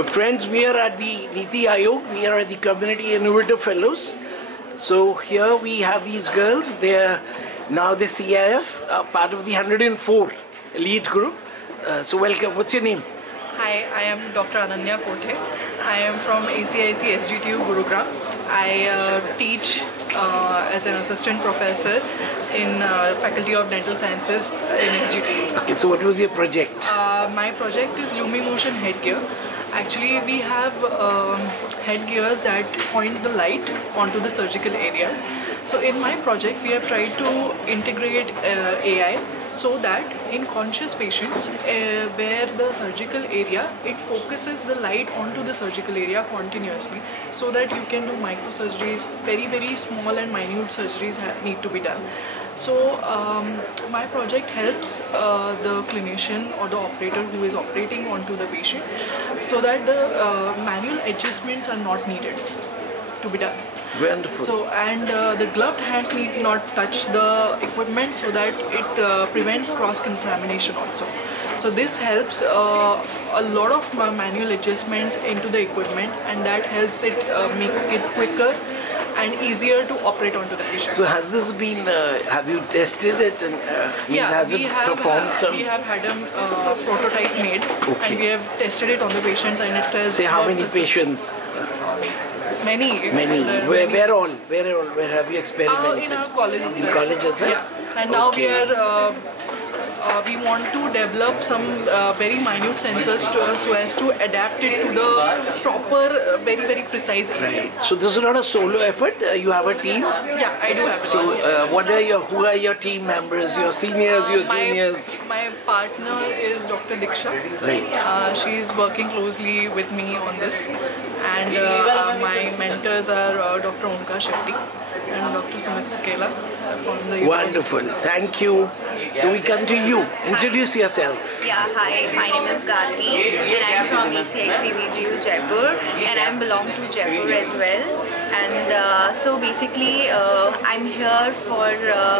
Friends, we are at the Niti Aayog, we are at the Community Innovative Fellows. So here we have these girls, they are now the CIF, part of the 104 elite group. So welcome, what's your name? Hi, I am Dr. Ananya Kothe. I am from ACIC SGTU Gurugram. I teach as an assistant professor in Faculty of Dental Sciences in SGTU. Okay, so what was your project? My project is Lumimotion headgear. Actually, we have headgears that point the light onto the surgical areas. So in my project, we have tried to integrate AI so that in conscious patients where the surgical area, it focuses the light onto the surgical area continuously so that you can do microsurgeries, very small and minute surgeries need to be done. So my project helps the clinician or the operator who is operating onto the patient so that the manual adjustments are not needed to be done. Wonderful. So, and the gloved hands need not touch the equipment so that it prevents cross-contamination also. So this helps a lot of manual adjustments into the equipment, and that helps it make it quicker and easier to operate onto the patient. So has this been, have you tested it and has it performed some? We have had a prototype made, and we have tested it on the patients, and it has... Say how many patients? Many. Where all? Where have you experimented? In our college itself. In college itself? Yeah. And now we are... we want to develop some very minute sensors so as to adapt it to the proper, very precise area. Right. So this is not a solo effort. You have a team. Yeah, I do have a team. So who are your team members? Your seniors, your juniors? My partner is Dr. Diksha. Right. She is working closely with me on this, and my mentors are Dr. Omkar Shetty and Dr. Sumit Kela from the Wonderful. Thank you. So we come to you. Introduce yourself. Yeah, hi. My name is Gargi and I'm from ACIC VGU Jaipur, and I belong to Jaipur as well. And so basically I'm here for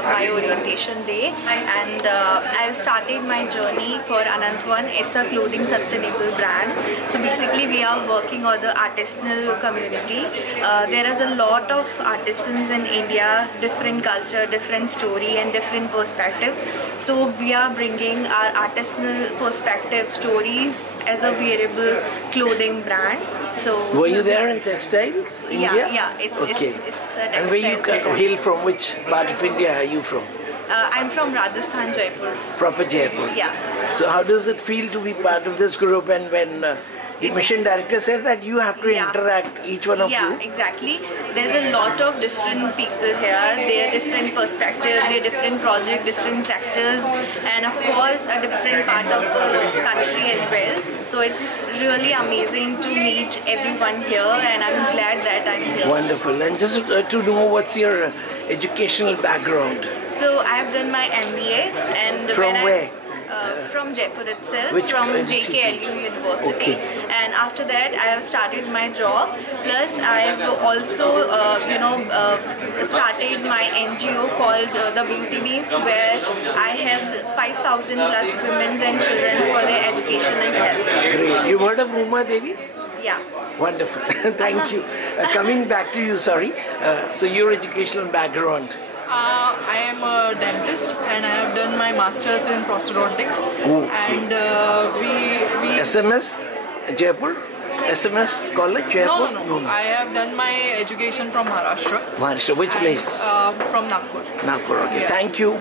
my orientation day, and I've started my journey for Anantwan. It's a clothing sustainable brand. So basically we are working on the artisanal community. There is a lot of artisans in India, different culture, different story and different perspective. So we are bringing our artisanal perspective stories as a wearable clothing brand. So were you there in textiles, India? Yeah, it's a textile. And where you hail from? Which part of India are you from? I'm from Rajasthan, Jaipur. Proper Jaipur? Yeah. So how does it feel to be part of this group, and when the mission director says that you have to interact, each one of you? Yeah, exactly. There's a lot of different people here. They are different perspectives, they are different projects, different sectors, and of course a different part of the country as well. So it's really amazing to meet everyone here, and I'm glad that I'm here. Wonderful. And just to know, what's your educational background? So I've done my MBA, and from where? From Jaipur itself, Which from institute? JKLU University. Okay. And after that I have started my job, plus I have also started my NGO called the Beauty Beats, where I have 5,000 plus women and children for their education and health. Great. You've heard of Uma Devi? Yeah. Wonderful. Thank you. Coming back to you, sorry. So your educational background? I am a dentist, and I have done my master's in prosthodontics. Okay. And we SMS Jaipur? SMS college Jaipur? No. I have done my education from Maharashtra. Maharashtra, which place? From Nagpur. Nagpur, okay. Yeah. Thank you.